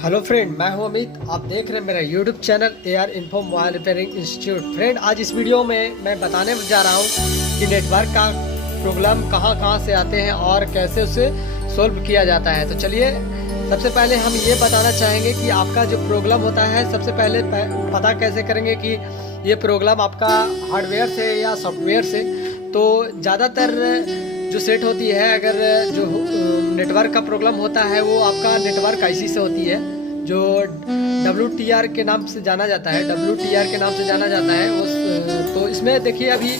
Hello friend, मैं हूं अमित। आप देख रहे हैं मेरा YouTube channel AR info mobile repairing institute. Friend, आज इस वीडियो में मैं बताने जा रहा हूं कि नेटवर्क का प्रॉब्लम कहां से आते हैं और कैसे उसे सोल्व किया जाता है। तो चलिए, सबसे पहले हम ये बताना चाहेंगे कि आपका जो प्रॉब्लम होता है, सबसे पहले पता कैसे करेंगे कि ये प्रॉब्लम आपका हार्डवेयर से या सॉफ्टवेयर से। तो ज़्यादातर जो सेट होती है, अगर जो नेटवर्क का प्रॉब्लम होता है वो आपका नेटवर्क IC से होती है, जो WTR के नाम से जाना जाता है। WTR के नाम से जाना जाता है वो। तो इसमें देखिए, अभी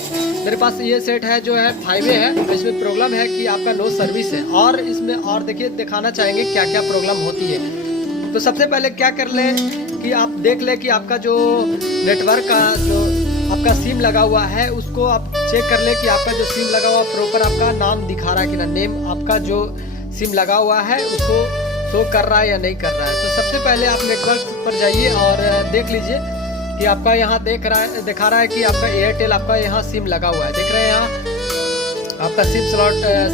मेरे पास ये सेट है जो है 5A है। तो इसमें प्रॉब्लम है कि आपका नो सर्विस है। और इसमें और देखिए, दिखाना चाहेंगे क्या क्या प्रॉब्लम होती है। तो सबसे पहले क्या कर लें कि आप देख लें कि आपका जो नेटवर्क का जो आपका सिम लगा हुआ है, उसको आप चेक कर ले कि आपका जो सिम लगा हुआ प्रॉपर आपका नाम दिखा रहा है कि ना। नेम आपका जो सिम लगा हुआ है उसको शो कर रहा है या नहीं कर रहा है। तो सबसे पहले आप नेटवर्क पर जाइए और देख लीजिए कि आपका यहाँ दिखा रहा है कि आपका एयरटेल आपका यहाँ सिम लगा हुआ है। देख रहे हैं यहाँ आपका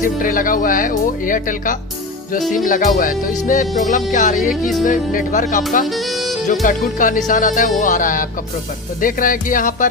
सिम ट्रे लगा हुआ है, वो एयरटेल का जो सिम लगा हुआ है। तो इसमें प्रॉब्लम क्या आ रही है कि इसमें नेटवर्क आपका जो कटकुट का निशान आता है वो आ रहा है आपका प्रॉपर। तो देख रहे हैं कि यहाँ पर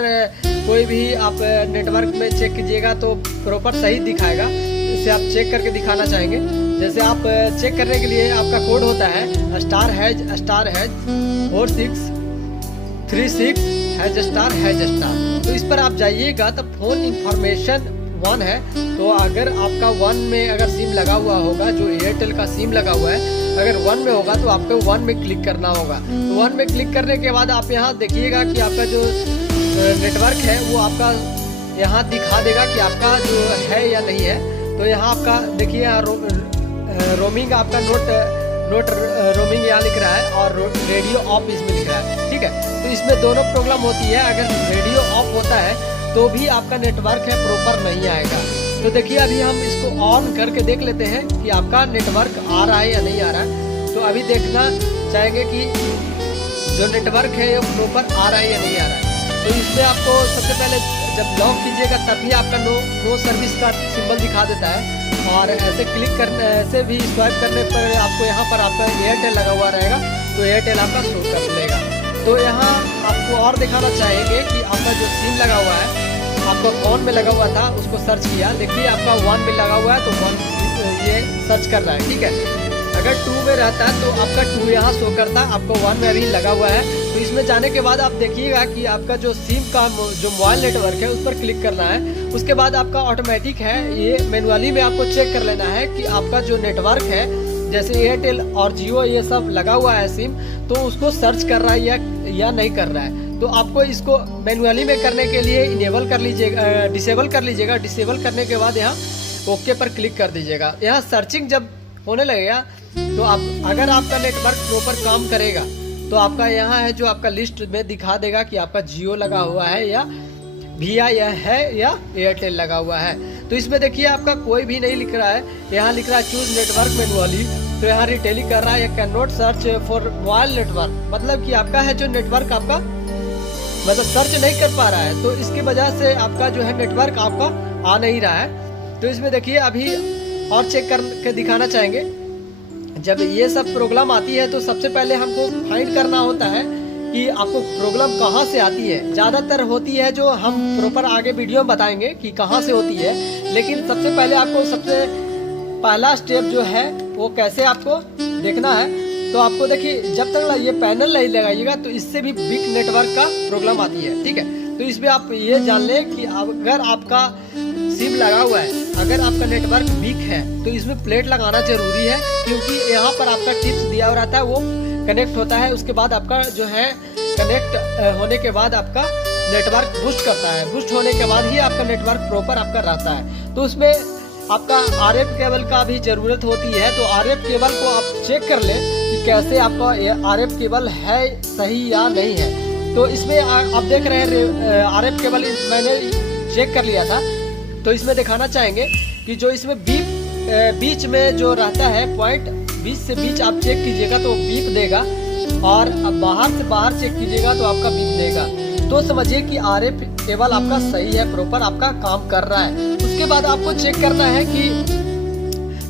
कोई भी आप नेटवर्क में चेक कीजिएगा तो प्रॉपर सही दिखाएगा। इसे आप चेक करके दिखाना चाहेंगे। जैसे आप चेक करने के लिए आपका कोड होता है *#4636##। तो इस पर आप जाइएगा तो फोन इंफॉर्मेशन 1 है। तो अगर आपका 1 में अगर सिम लगा हुआ होगा, जो एयरटेल का सिम लगा हुआ है, अगर 1 में होगा तो आपको 1 में क्लिक करना होगा। तो 1 में क्लिक करने के बाद आप यहाँ देखिएगा कि आपका जो नेटवर्क है वो आपका यहाँ दिखा देगा कि आपका जो है या नहीं है। तो यहाँ आपका देखिए, यहाँ रोमिंग आपका नोट रोमिंग यहाँ लिख रहा है और रेडियो ऑफ इसमें लिख रहा है। ठीक है, तो इसमें दोनों प्रॉब्लम होती है। अगर रेडियो ऑफ होता है तो भी आपका नेटवर्क है प्रॉपर नहीं आएगा। तो देखिए, अभी हम इसको ऑन करके देख लेते हैं कि आपका नेटवर्क आ रहा है या नहीं आ रहा है। तो अभी देखना चाहेंगे कि जो नेटवर्क है ये प्रॉपर आ रहा है या नहीं आ रहा है। तो इसमें आपको सबसे पहले जब लॉक कीजिएगा तभी आपका नो सर्विस का सिंबल दिखा देता है। और ऐसे क्लिक करने से भी स्वाइप करने पर आपको यहाँ पर आपका एयरटेल लगा हुआ रहेगा, तो एयरटेल आपका शो कर लेगा। तो यहाँ आपको और दिखाना चाहेंगे कि आपका जो सिम लगा हुआ है, आपको कौन में लगा हुआ था उसको सर्च किया। देखिए, आपका 1 में लगा हुआ है तो 1 ये सर्च कर रहा है। ठीक है, अगर 2 में रहता है तो आपका 2 यहाँ शो करता, आपको 1 में अभी लगा हुआ है। तो इसमें जाने के बाद आप देखिएगा कि आपका जो सिम का जो मोबाइल नेटवर्क है उस पर क्लिक करना है। उसके बाद आपका ऑटोमेटिक है, ये मैनुअली में आपको चेक कर लेना है कि आपका जो नेटवर्क है, जैसे एयरटेल और जियो ये सब लगा हुआ है सिम, तो उसको सर्च कर रहा है या नहीं कर रहा है। तो आपको इसको मैनुअली में करने के लिए इनेबल कर लीजिएगा, डिसेबल कर लीजिएगा। डिसेबल करने के बाद यहाँ ओके पर क्लिक कर दीजिएगा। यहाँ सर्चिंग जब होने लगेगा तो आप अगर आपका नेटवर्क प्रॉपर काम करेगा तो आपका यहाँ है जो आपका लिस्ट में दिखा देगा कि आपका जियो लगा हुआ है या VI है या एयरटेल लगा हुआ है। तो इसमें देखिए, आपका कोई भी नहीं लिख रहा है। यहाँ लिख रहा है चूज नेटवर्क मैनुअली। तो यहाँ रिटेली कर रहा है, can not search for mobile network, मतलब कि आपका है जो नेटवर्क आपका मतलब सर्च नहीं कर पा रहा है। तो इसकी वजह से आपका जो है नेटवर्क आपका आ नहीं रहा है। तो इसमें देखिए, अभी और चेक करके दिखाना चाहेंगे। जब ये सब प्रॉब्लम आती है तो सबसे पहले हमको फाइंड करना होता है कि आपको प्रॉब्लम कहाँ से आती है। ज़्यादातर होती है जो हम प्रॉपर आगे वीडियो में बताएंगे कि कहाँ से होती है। लेकिन सबसे पहले आपको सबसे पहला स्टेप जो है वो कैसे आपको देखना है। तो आपको देखिए, जब तक ये पैनल नहीं लगाइएगा तो इससे भी वीक नेटवर्क का प्रॉब्लम आती है। ठीक है, तो इसमें आप ये जान लें कि अगर आपका सिम लगा हुआ है, अगर आपका नेटवर्क वीक है तो इसमें प्लेट लगाना जरूरी है, क्योंकि यहाँ पर आपका टिप्स दिया हुआ रहता है, वो कनेक्ट होता है। उसके बाद आपका जो है कनेक्ट होने के बाद आपका नेटवर्क बूस्ट करता है। बूस्ट होने के बाद ही आपका नेटवर्क प्रॉपर आपका रहता है। तो उसमें आपका RF केबल का भी ज़रूरत होती है। तो RF केबल को आप चेक कर लें कि कैसे आपका RF केबल है सही या नहीं है। तो इसमें आप देख रहे हैं RF केबल मैंने चेक कर लिया था। तो इसमें दिखाना चाहेंगे कि जो इसमें बीच में जो रहता है पॉइंट, बीच से बीच आप चेक कीजिएगा तो बीप देगा, और बाहर से बाहर चेक कीजिएगा तो आपका बीप देगा। तो समझिए कि RF केबल आपका सही है, प्रॉपर आपका काम कर रहा है। उसके बाद आपको चेक करना है कि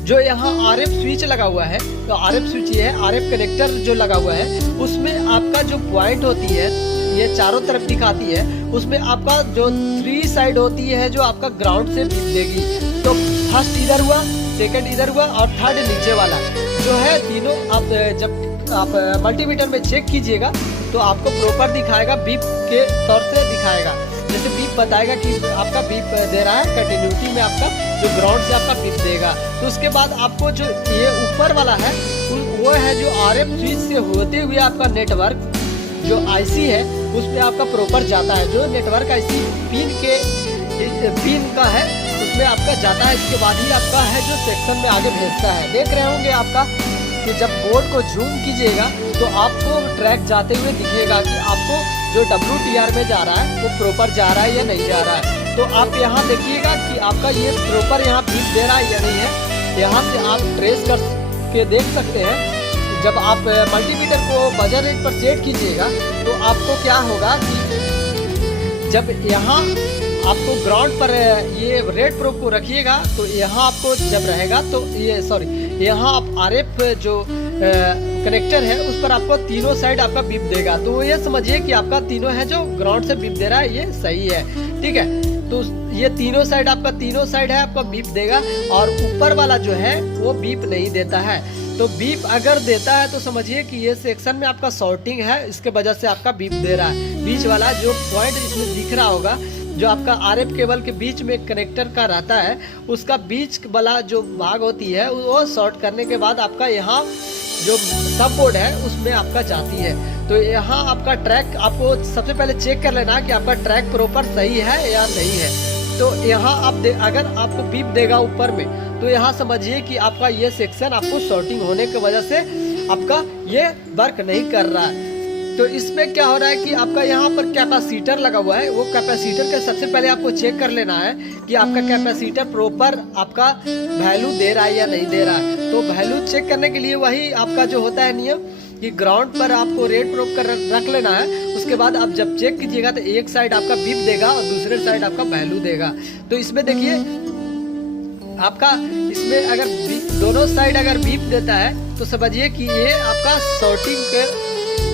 जो यहाँ RF स्विच लगा हुआ है, तो RF स्विच ये है, RF कनेक्टर जो लगा हुआ है उसमें आपका जो पॉइंट होती है ये चारों तरफ दिखाती है, उसमें आपका जो 3 साइड होती है जो आपका ग्राउंड से बीप देगी। तो फर्स्ट इधर हुआ, सेकंड इधर हुआ और थर्ड नीचे वाला जो है, तीनों आप जब आप मल्टीमीटर में चेक कीजिएगा तो आपको प्रॉपर दिखाएगा, बीप के तौर से दिखाएगा। जैसे बीप बताएगा कि आपका बीप दे रहा है, कंटिन्यूटी में आपका जो ग्राउंड से आपका बीप देगा। तो उसके बाद आपको जो ये ऊपर वाला है वो है जो RF स्विच से होते हुए आपका नेटवर्क जो IC है उसमें आपका प्रॉपर जाता है, जो नेटवर्क IC पिन का है उसमें आपका जाता है। इसके बाद ही आपका है जो सेक्शन में आगे भेजता है। देख रहे होंगे आपका कि जब बोर्ड को जूम कीजिएगा तो आपको ट्रैक जाते हुए दिखेगा कि आपको जो WTR में जा रहा है वो प्रॉपर जा रहा है या नहीं जा रहा है। तो आप यहाँ देखिएगा कि आपका ये प्रॉपर यहाँ बीप दे रहा है या नहीं है। यहाँ से आप ट्रेस कर के देख सकते हैं। जब आप मल्टीमीटर को बजर रेट पर सेट कीजिएगा तो आपको क्या होगा कि जब यहाँ आपको ग्राउंड पर ये रेड प्रोब को रखिएगा तो यहाँ आपको जब रहेगा तो ये यहाँ आप RF जो कनेक्टर है उस पर आपको तीनों साइड आपका बीप देगा। तो ये समझिए कि आपका तीनों है जो ग्राउंड से बीप दे रहा है ये सही है, ठीक है। तो ये तीनों साइड है आपका बीप देगा, और ऊपर वाला जो है वो बीप नहीं देता है। तो बीप अगर देता है तो समझिए कि ये सेक्शन में आपका शॉर्टिंग है, इसके वजह से आपका बीप दे रहा है। बीच वाला जो पॉइंट इसमें दिख रहा होगा जो आपका RF केबल के बीच में कनेक्टर का रहता है, उसका बीच वाला जो भाग होती है वो शॉर्ट करने के बाद आपका यहाँ जो सब बोर्ड है उसमें आपका जाती है। तो यहाँ आपका ट्रैक आपको सबसे पहले चेक कर लेना कि आपका ट्रैक प्रॉपर सही है या नहीं है। तो यहाँ आप अगर आपको बीप देगा ऊपर में तो यहाँ समझिए कि आपका ये सेक्शन आपको शॉर्टिंग होने की वजह से आपका ये वर्क नहीं कर रहा है। तो इसमें क्या हो रहा है कि आपका यहाँ पर कैपेसिटर लगा हुआ है, वो कैपेसिटर के सबसे पहले आपको चेक कर लेना है कि आपका कैपेसिटर प्रॉपर आपका वैल्यू दे रहा है या नहीं दे रहा है। तो वैल्यू चेक करने के लिए वही आपका जो होता है नियम कि ग्राउंड पर आपको रेड प्रोब कर रख लेना है। उसके बाद आप जब चेक कीजिएगा तो एक साइड आपका बीप देगा और दूसरे साइड आपका वैल्यू देगा। तो इसमें देखिए आपका इसमें अगर दोनों साइड अगर बीप देता है तो समझिए कि ये आपका शॉर्टिंग के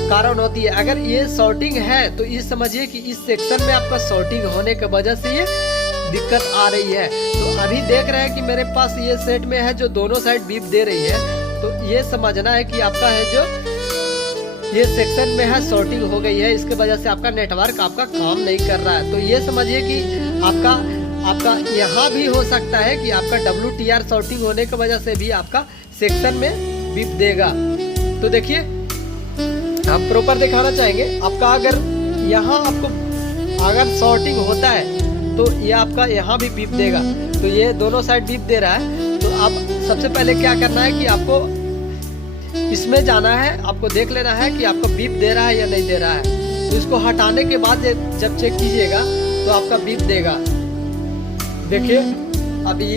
कारण होती है। अगर ये शॉर्टिंग है तो ये समझिए कि इस सेक्शन में आपका शॉर्टिंग होने की वजह से ये दिक्कत आ रही है। तो अभी देख रहे हैं कि मेरे पास ये सेट में है जो दोनों साइड बीप दे रही है। तो ये समझना है कि आपका है जो ये सेक्शन में है शॉर्टिंग हो गई है, इसके वजह से आपका नेटवर्क आपका काम नहीं कर रहा है। तो ये समझिए कि आपका यहाँ भी हो सकता है कि आपका WTR शॉर्टिंग होने की वजह से भी आपका सेक्शन में बीप देगा। तो देखिए हम प्रॉपर दिखाना चाहेंगे आपका अगर यहाँ आपको अगर शॉर्टिंग होता है तो ये आपका यहाँ भी बीप देगा। तो ये दोनों साइड बीप दे रहा है। तो आप सबसे पहले क्या करना है कि आपको इसमें जाना है, आपको देख लेना है कि आपका बीप दे रहा है या नहीं दे रहा है। तो इसको हटाने के बाद जब चेक कीजिएगा तो आपका बीप देगा। देखिए अभी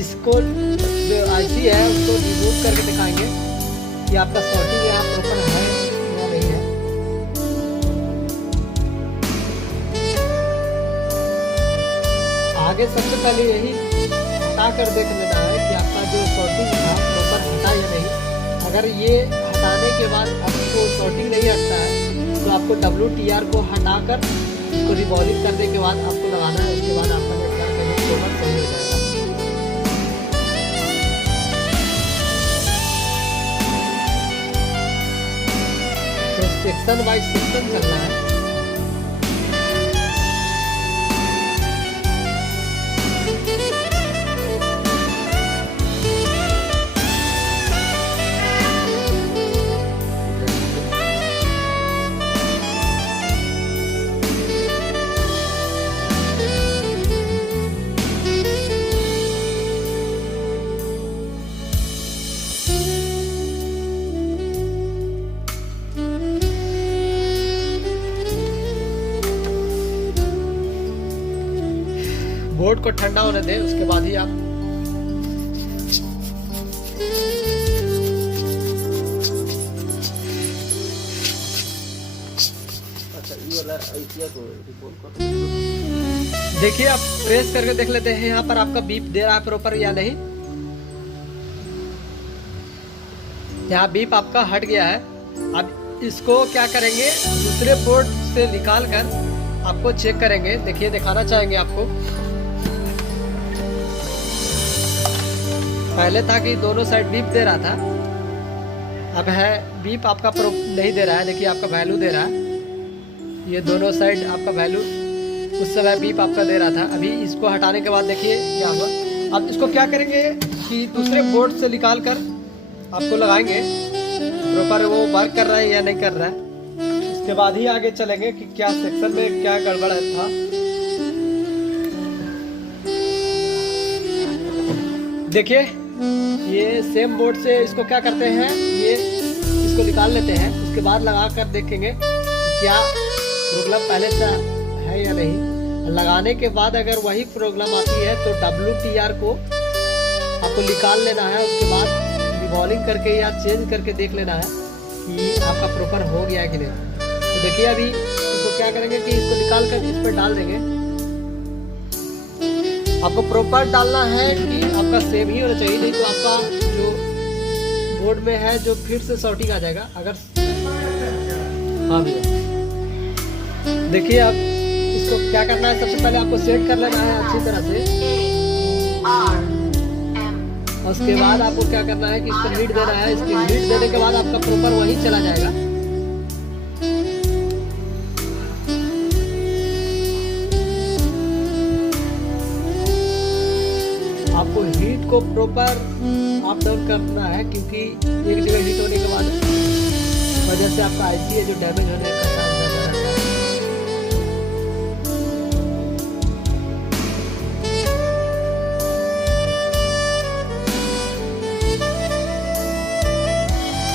इसको जो IC है उसको रिमूव करके दिखाएंगे कि आपका शॉर्टिंग यहाँ प्रॉपर है या नहीं है। आगे सबसे पहले यही हटा कर देख लेना है कि आपका जो शॉर्टिंग था प्रॉपर हटा या नहीं। अगर ये हटाने के बाद आपको शॉर्टिंग नहीं हटता है तो आपको WTR को हटाकर इसको रिवॉल्विंग करने के बाद आपको लगाना है। उसके बाद आपका नेटवर्क प्रॉपर सही हो जाएगा। तो सेक्शन वाइज सेक्शन करना है। बोर्ड को ठंडा होने दें, उसके बाद ही आप देखिए आप प्रेस करके देख लेते हैं यहाँ पर आपका बीप दे रहा है प्रॉपर या नहीं। यहाँ बीप आपका हट गया है। अब इसको क्या करेंगे, दूसरे बोर्ड से निकाल कर आपको चेक करेंगे। देखिए, दिखाना चाहेंगे आपको। पहले था कि दोनों साइड बीप दे रहा था, अब है बीप आपका नहीं दे रहा है। देखिए, आपका वैल्यू दे रहा है, ये दोनों साइड आपका वैल्यू उस समय बीप आपका दे रहा था। अभी इसको हटाने के बाद देखिए क्या हुआ। अब इसको क्या करेंगे कि दूसरे बोर्ड से निकाल कर आपको लगाएंगे, प्रॉपर वो वर्क कर रहा है या नहीं कर रहा है। उसके बाद ही आगे चलेंगे कि क्या सेक्शन में क्या गड़बड़ था। देखिए, ये सेम बोर्ड से इसको क्या करते हैं, ये इसको निकाल लेते हैं। उसके बाद लगा कर देखेंगे क्या प्रॉब्लम पहले से है या नहीं। लगाने के बाद अगर वही प्रॉब्लम आती है तो WTR को आपको निकाल लेना है। उसके बाद रिवॉल्विंग करके या चेंज करके देख लेना है कि आपका प्रॉपर हो गया है कि नहीं। तो देखिए, अभी इसको क्या करेंगे कि इसको निकाल कर इस पर डाल देंगे। आपको प्रॉपर डालना है कि आपका सेम ही होना चाहिए, नहीं तो आपका जो बोर्ड में है जो फिर से शॉर्टिंग आ जाएगा। अगर हाँ भैया, देखिए अब इसको क्या करना है, सबसे पहले आपको सेट कर लेना है अच्छी तरह से। उसके बाद आपको क्या करना है कि इसको हीट देना है। इसकी हीट देने के बाद आपका प्रॉपर वही चला जाएगा। आपको हीट को प्रॉपर अप डाउन करना है, क्योंकि एक जगह हीट होने के बाद वजह से आपका IC है जो डैमेज होने का चांस ज्यादा रहता है।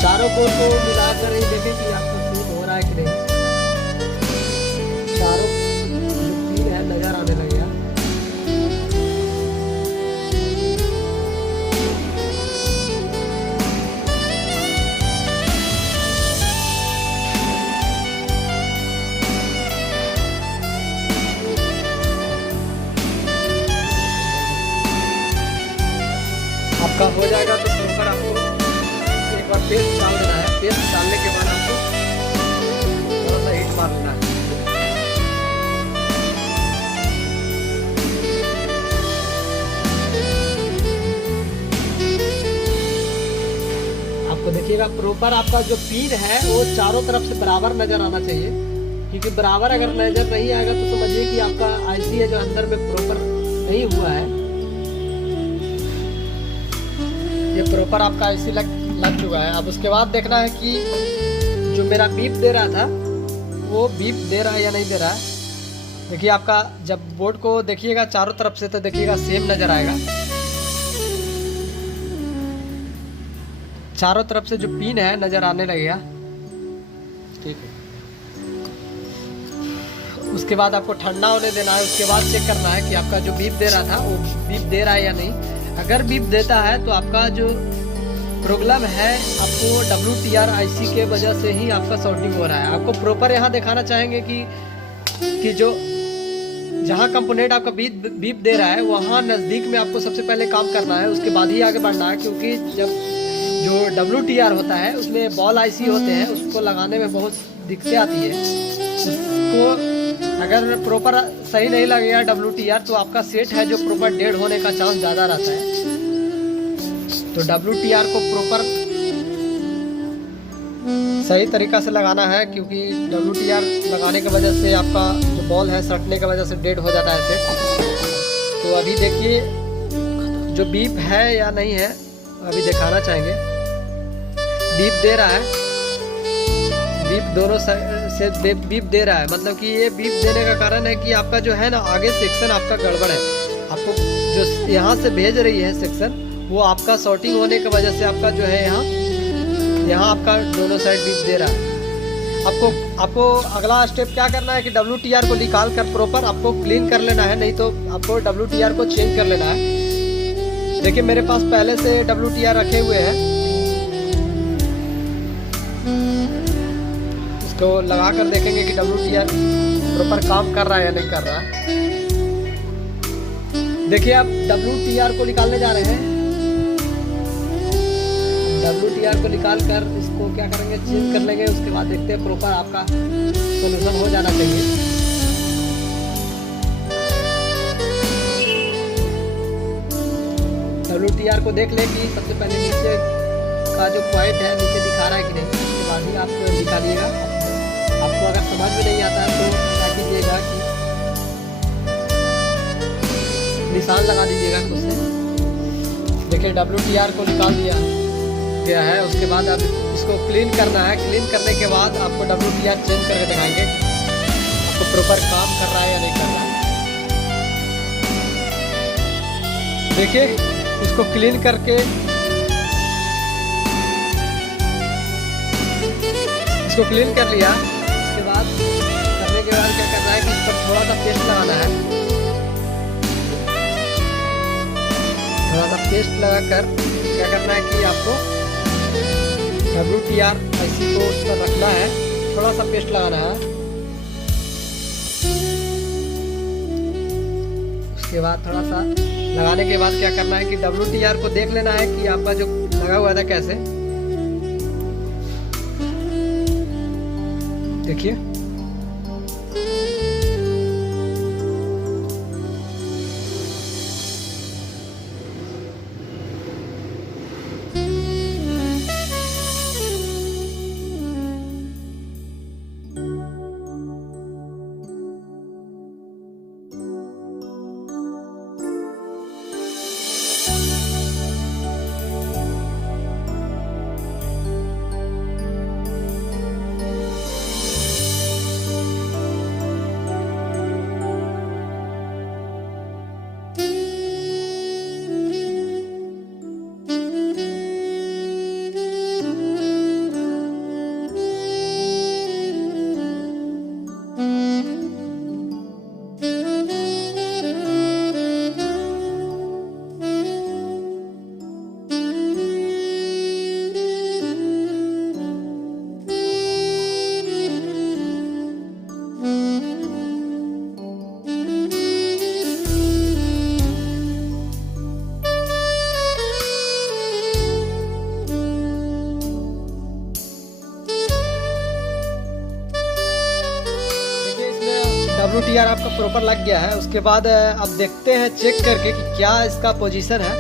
चारों बोर्ड को मिलाकर ही देखें कि आपका सीन हो रहा है कि नहीं। चारों जो पिन है नजर आने लगेगा। आपका हो जाएगा तो ऊपर आपको एक बार पेस्ट डाल देना है। पेस्ट डालने के बाद आपको थोड़ा सा हीट मार लेना है। आपको देखिएगा प्रॉपर आपका जो पिन है वो चारों तरफ से बराबर नजर आना चाहिए, क्योंकि बराबर अगर नजर नहीं आएगा तो समझिए कि आपका IC है जो अंदर में प्रॉपर नहीं हुआ है। ये प्रॉपर आपका IC लग चुका है। अब उसके बाद देखना है कि जो मेरा बीप दे रहा था वो बीप दे रहा है या नहीं दे रहा है। देखिए, आपका जब बोर्ड को देखिएगा चारों तरफ से तो देखिएगा सेम नजर आएगा। चारों तरफ से जो पिन है नजर आने लगेगा। ठीक है, उसके बाद आपको ठंडा होने देना है। उसके बाद चेक करना है कि आपका जो बीप दे रहा था वो बीप दे रहा है या नहीं। अगर बीप देता है तो आपका जो प्रॉब्लम है आपको WTR IC के वजह से ही आपका शॉर्टिंग हो रहा है। आपको प्रॉपर यहाँ दिखाना चाहेंगे कि जो जहाँ कंपोनेंट आपका बीप दे रहा है वहाँ नज़दीक में आपको सबसे पहले काम करना है, उसके बाद ही आगे बढ़ना है। क्योंकि जब जो WTR होता है उसमें बॉल IC होते हैं, उसको लगाने में बहुत दिक्कतें आती है। उसको अगर प्रॉपर सही नहीं लगेगा WTR तो आपका सेट है जो प्रॉपर डेड होने का चांस ज़्यादा रहता है। तो WTR को प्रॉपर सही तरीक़ा से लगाना है, क्योंकि WTR लगाने की वजह से आपका जो बॉल है सटने की वजह से डेड हो जाता है सेट। तो अभी देखिए जो बीप है या नहीं है, अभी दिखाना चाहेंगे। बीप दे रहा है, बीप दोनों से बीप दे रहा है। मतलब कि ये बीप देने का कारण है कि आपका जो है ना आगे सेक्शन आपका गड़बड़ है। आपको जो यहाँ से भेज रही है सेक्शन वो आपका शॉर्टिंग होने की वजह से आपका जो है यहाँ आपका दोनों साइड बीप दे रहा है। आपको अगला स्टेप क्या करना है कि WTR को निकाल कर प्रॉपर आपको क्लीन कर लेना है, नहीं तो आपको WTR को चेंज कर लेना है। देखिए, मेरे पास पहले से WTR रखे हुए हैं, इसको लगा कर देखेंगे कि WTR प्रॉपर काम कर रहा है या नहीं कर रहा है। देखिए, आप WTR को निकालने जा रहे हैं। WTR को निकाल कर इसको क्या करेंगे, चेंज कर लेंगे। उसके बाद देखते हैं प्रॉपर आपका सोल्यूशन हो जाना चाहिए। WTR को देख लें कि सबसे पहले नीचे का जो पॉइंट है नीचे दिखा रहा है कि नहीं, उसके बाद ही आप निकालिएगा। आपको अगर समझ में नहीं आता है तो क्या कीजिएगा कि निशान लगा दीजिएगा खुद से। देखिए WTR को निकाल दिया गया है। उसके बाद अब इसको क्लीन करना है। क्लीन करने के बाद आपको WTR चेंज करके दिखाएंगे आपको प्रॉपर काम कर रहा है या नहीं कर रहा है। देखिए इसको क्लीन करके इसको क्लीन कर लिया। उसके बाद करने के बाद क्या करना है कि इस पर थोड़ा सा पेस्ट लगाना है। थोड़ा सा पेस्ट लगाकर क्या करना है कि आपको WTR ऐसी को उस पर रखना है, थोड़ा सा पेस्ट लगाना है। उसके बाद थोड़ा सा लगाने के बाद क्या करना है कि WTR को देख लेना है कि आपका जो लगा हुआ था कैसे, देखिए WTR आपका प्रॉपर लग गया है। उसके बाद अब देखते हैं चेक करके कि क्या इसका पोजीशन है,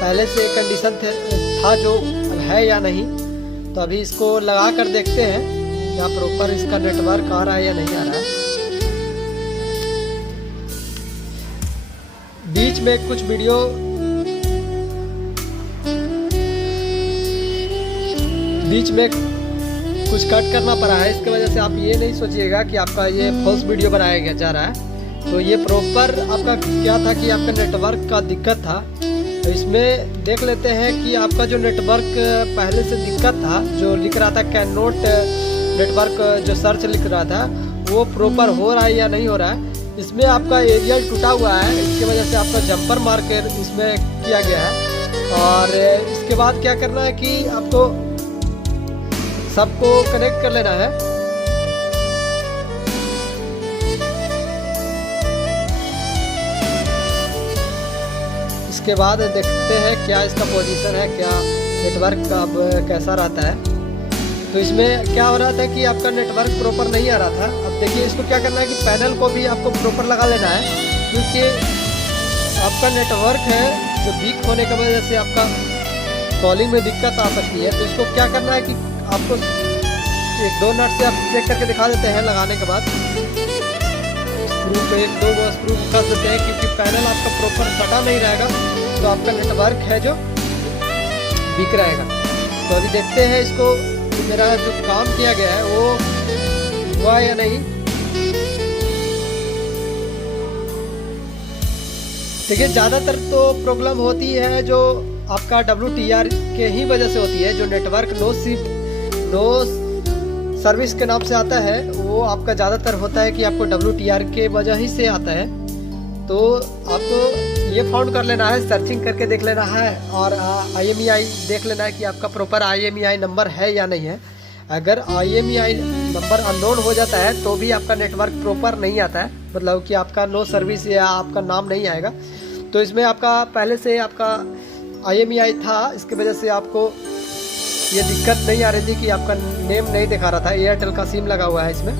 पहले से कंडीशन था जो है या नहीं। तो अभी इसको लगा कर देखते हैं क्या प्रॉपर इसका नेटवर्क आ रहा है या नहीं आ रहा है। बीच में कुछ वीडियो कुछ कट करना पड़ा है, इसके वजह से आप ये नहीं सोचिएगा कि आपका ये फॉल्स वीडियो बनाया जा रहा है। तो ये प्रॉपर आपका क्या था कि आपका नेटवर्क का दिक्कत था। तो इसमें देख लेते हैं कि आपका जो नेटवर्क पहले से दिक्कत था, जो लिख रहा था कैन नॉट नेटवर्क, जो सर्च लिख रहा था वो प्रॉपर हो रहा है या नहीं हो रहा है। इसमें आपका एरियल टूटा हुआ है, इसकी वजह से आपका जंपर मार्कर इसमें किया गया है। और इसके बाद क्या करना है कि आपको सबको कनेक्ट कर लेना है। इसके बाद देखते हैं क्या इसका पोजीशन है, क्या नेटवर्क का अब कैसा रहता है। तो इसमें क्या हो रहा था कि आपका नेटवर्क प्रॉपर नहीं आ रहा था। अब देखिए इसको क्या करना है कि पैनल को भी आपको प्रॉपर लगा लेना है, क्योंकि आपका नेटवर्क है जो वीक होने की वजह से आपका कॉलिंग में दिक्कत आ सकती है। तो इसको क्या करना है कि आपको एक दो नट से आप चेक करके दिखा देते हैं। लगाने के बाद स्क्रू पे एक दो स्क्रू फंस देते हैं, क्योंकि पैनल आपका प्रॉपर सटा नहीं रहेगा तो आपका नेटवर्क है जो वीक रहेगा। तो अभी देखते हैं इसको कि मेरा जो काम किया गया है वो हुआ या नहीं। देखिए ज़्यादातर तो प्रॉब्लम होती है जो आपका WTR के ही वजह से होती है। जो नेटवर्क नो सर्विस के नाम से आता है वो आपका ज़्यादातर होता है कि आपको WTR के वजह ही से आता है। तो आपको ये फाउंड कर लेना है, सर्चिंग करके देख लेना है और IMEI देख लेना है कि आपका प्रॉपर IMEI नंबर है या नहीं है। अगर IMEI नंबर अननोन हो जाता है तो भी आपका नेटवर्क प्रॉपर नहीं आता है, मतलब कि आपका नो सर्विस या आपका नाम नहीं आएगा। तो इसमें आपका पहले से आपका IMEI था, इसकी वजह से आपको ये दिक्कत नहीं आ रही थी कि आपका नेम नहीं दिखा रहा था। एयरटेल का सिम लगा हुआ है इसमें।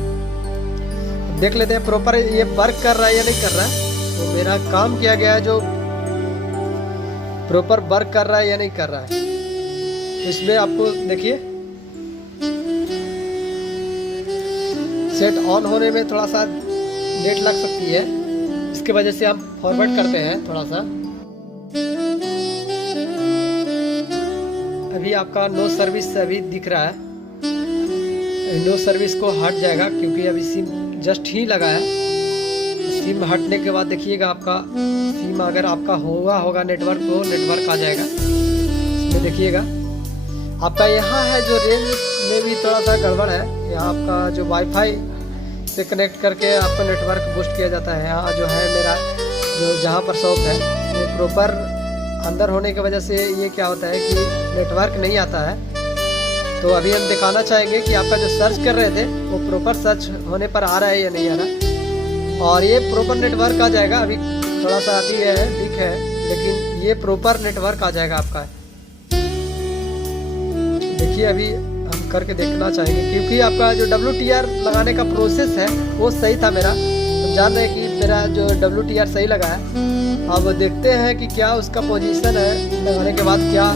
देख लेते हैं प्रॉपर ये वर्क कर रहा है या नहीं कर रहा है। तो मेरा काम किया गया है जो प्रॉपर वर्क कर रहा है या नहीं कर रहा है। इसमें आपको देखिए सेट ऑन होने में थोड़ा सा लेट लग सकती है, इसके वजह से हम फॉरवर्ड करते हैं थोड़ा सा। अभी आपका नो सर्विस अभी दिख रहा है, नो सर्विस को हट जाएगा क्योंकि अभी सिम जस्ट ही लगा है। सिम हटने के बाद देखिएगा आपका सिम अगर आपका होगा नेटवर्क तो नेटवर्क आ जाएगा। इसमें देखिएगा आपका यहाँ है जो रेंज में भी थोड़ा सा गड़बड़ है। यहाँ आपका जो वाईफाई से कनेक्ट करके आपका नेटवर्क बूस्ट किया जाता है। यहाँ जो है मेरा जो जहाँ पर शॉप है वो प्रॉपर अंदर होने की वजह से ये क्या होता है कि नेटवर्क नहीं आता है। तो अभी हम दिखाना चाहेंगे कि आपका जो सर्च कर रहे थे वो प्रॉपर सर्च होने पर आ रहा है या नहीं आ रहा। और ये प्रॉपर नेटवर्क आ जाएगा। अभी थोड़ा सा आती है ठीक है, लेकिन ये प्रॉपर नेटवर्क आ जाएगा आपका। देखिए अभी हम करके देखना चाहेंगे क्योंकि आपका जो WTR लगाने का प्रोसेस है वो सही था मेरा। हम जान रहे हैं कि मेरा जो WTR सही लगा है। अब देखते हैं कि क्या उसका पोजीशन है लगाने के बाद, क्या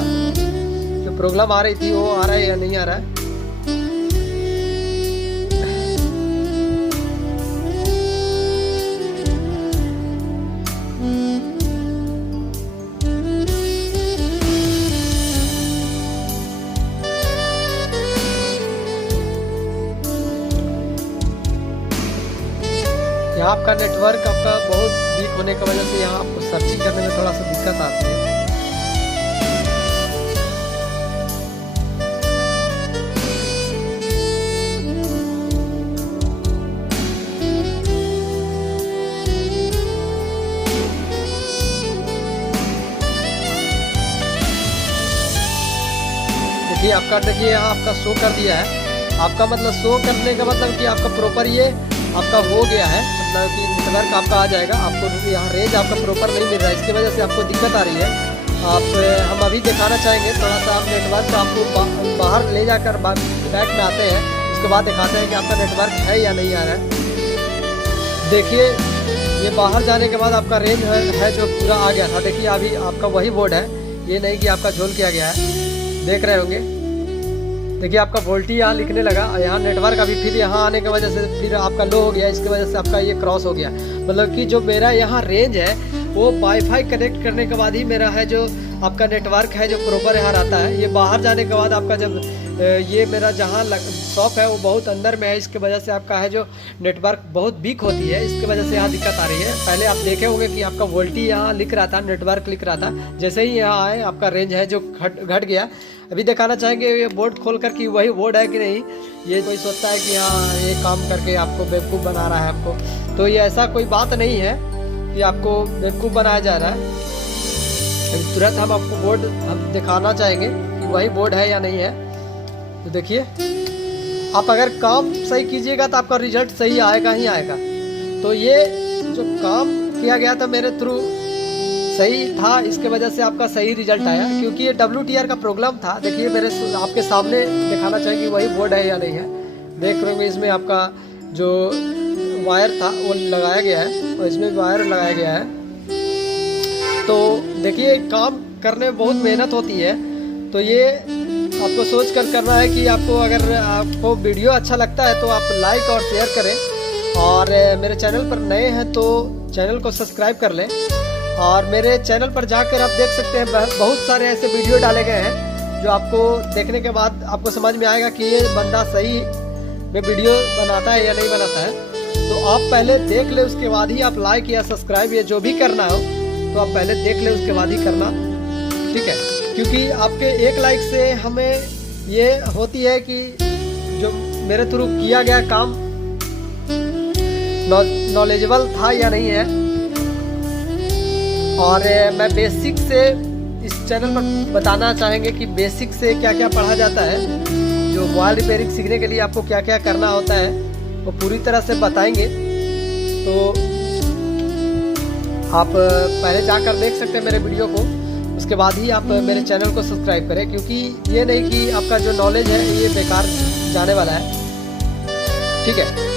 जो प्रॉब्लम आ रही थी वो आ रहा है या नहीं आ रहा है। यहाँ आपका नेटवर्क आपका बहुत वीक होने की वजह से यहाँ आपको सर्चिंग करने में थोड़ा सा दिक्कत आती है। देखिए आपका देखिए यहाँ आपका शो कर दिया है। आपका मतलब शो करने का मतलब कि आपका प्रॉपर ये आपका हो गया है, मतलब कि नेटवर्क आपका आ जाएगा। आपको यहाँ रेंज आपका प्रॉपर नहीं मिल रहा है, इसकी वजह से आपको दिक्कत आ रही है। हम अभी दिखाना चाहेंगे थोड़ा सा हम नेटवर्क आपको बाहर ले जाकर बैक में आते हैं, उसके बाद दिखाते हैं कि आपका नेटवर्क है या नहीं आ रहा है। देखिए ये बाहर जाने के बाद आपका रेंज है जो पूरा आ गया था। देखिए अभी आपका वही बोर्ड है, ये नहीं कि आपका झोल किया गया है। देख रहे होंगे देखिए आपका वोल्टी यहाँ लिखने लगा। यहाँ नेटवर्क अभी फिर यहाँ आने की वजह से फिर आपका लो हो गया, इसकी वजह से आपका ये क्रॉस हो गया। मतलब कि जो मेरा यहाँ रेंज है वो वाईफाई कनेक्ट करने के बाद ही मेरा है जो आपका नेटवर्क है जो प्रॉपर यहाँ आता है। ये बाहर जाने के बाद आपका जब ये मेरा जहाँ शॉप है वो बहुत अंदर में है, इसके वजह से आपका है जो नेटवर्क बहुत वीक होती है, इसकी वजह से यहाँ दिक्कत आ रही है। पहले आप देखे होंगे कि आपका वोल्टी यहाँ लिख रहा था, नेटवर्क लिख रहा था, जैसे ही यहाँ आए आपका रेंज है जो घट गया। अभी दिखाना चाहेंगे ये बोर्ड खोल कर कि वही बोर्ड है कि नहीं। ये कोई सोचता है कि हाँ ये काम करके आपको बेवकूफ़ बना रहा है आपको, तो ये ऐसा कोई बात नहीं है कि आपको बेवकूफ़ बनाया जा रहा है। अभी तुरंत हम आपको बोर्ड हम दिखाना चाहेंगे कि वही बोर्ड है या नहीं है। तो देखिए आप अगर काम सही कीजिएगा तो आपका रिजल्ट सही आएगा ही आएगा। तो ये जो काम किया गया था मेरे थ्रू सही था, इसके वजह से आपका सही रिजल्ट आया, क्योंकि ये WTR का प्रॉब्लम था। देखिए मेरे आपके सामने दिखाना चाहिए कि वही बोर्ड है या नहीं है। देख रहे होंगे इसमें आपका जो वायर था वो लगाया गया है और इसमें वायर लगाया गया है। तो देखिए काम करने में बहुत मेहनत होती है, तो ये आपको सोच कर करना है कि आपको अगर आपको वीडियो अच्छा लगता है तो आप लाइक और शेयर करें, और मेरे चैनल पर नए हैं तो चैनल को सब्सक्राइब कर लें। और मेरे चैनल पर जाकर आप देख सकते हैं बहुत सारे ऐसे वीडियो डाले गए हैं जो आपको देखने के बाद आपको समझ में आएगा कि ये बंदा सही में वीडियो बनाता है या नहीं बनाता है। तो आप पहले देख ले, उसके बाद ही आप लाइक या सब्सक्राइब या जो भी करना हो तो आप पहले देख ले, उसके बाद ही करना, ठीक है। क्योंकि आपके एक लाइक से हमें ये होती है कि जो मेरे थ्रू किया गया काम नॉलेजेबल था या नहीं है। और मैं बेसिक से इस चैनल पर बताना चाहेंगे कि बेसिक से क्या क्या पढ़ा जाता है, जो मोबाइल रिपेयरिंग सीखने के लिए आपको क्या क्या करना होता है वो पूरी तरह से बताएंगे। तो आप पहले जाकर देख सकते हैं मेरे वीडियो को। उसके बाद ही आप मेरे चैनल को सब्सक्राइब करें, क्योंकि ये नहीं कि आपका जो नॉलेज है ये बेकार जाने वाला है। ठीक है।